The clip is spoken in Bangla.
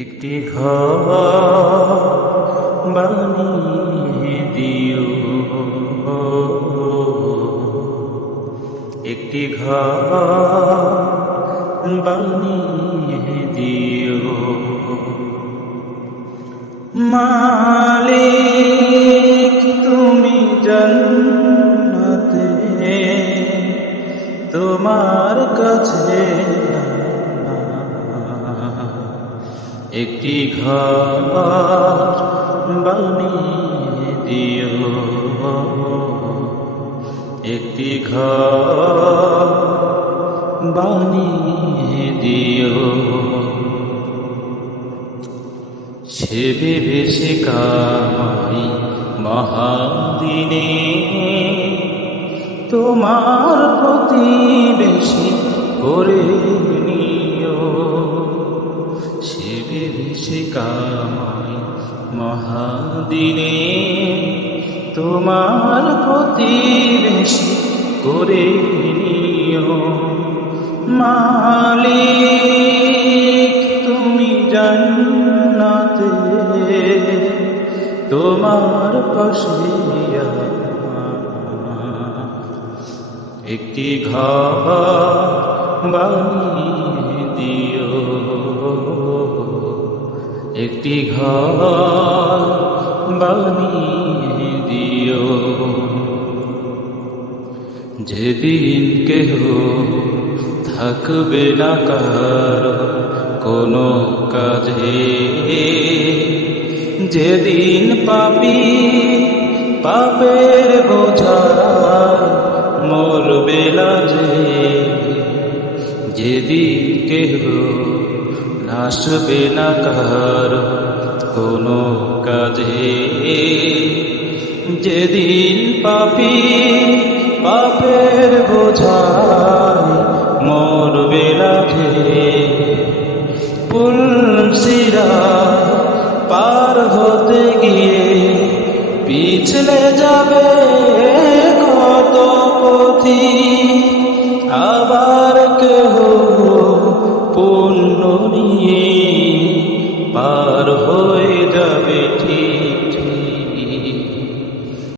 একটি ঘর বানিয়ে দিও, একটি ঘর বানিয়ে দিও। মালিক তুমি জান্নাতে তোমার কাছে একটি ঘর বানিয়ে দিও, একটি ঘর বানিয়ে দিও। সে ভেবেছে কামাই মহাদিনে তোমার প্রতিবেশী করে নিও। সে ভেবেছে কামাই মহাদিনে তোমার প্রতিবেশী করে নিও। মালিক তুমি জান্নাতে তোমার পাশে একটি ঘর বানিয়ে দিও, একটি ঘর বানিয়ে দিও। যেদিন কেহ থাকবে না কারো কোনো কাজে, যেদিন পাপী পাপের বোঝায় মরবে লাজে, যেদিন কেহ আসবে না কারো কোনো কাজে, যেদিন পাপী পাপের বোঝায় মরবে লাজে। পুলসিরা পার হতে গিয়ে পিছলে যাবে কত পথি,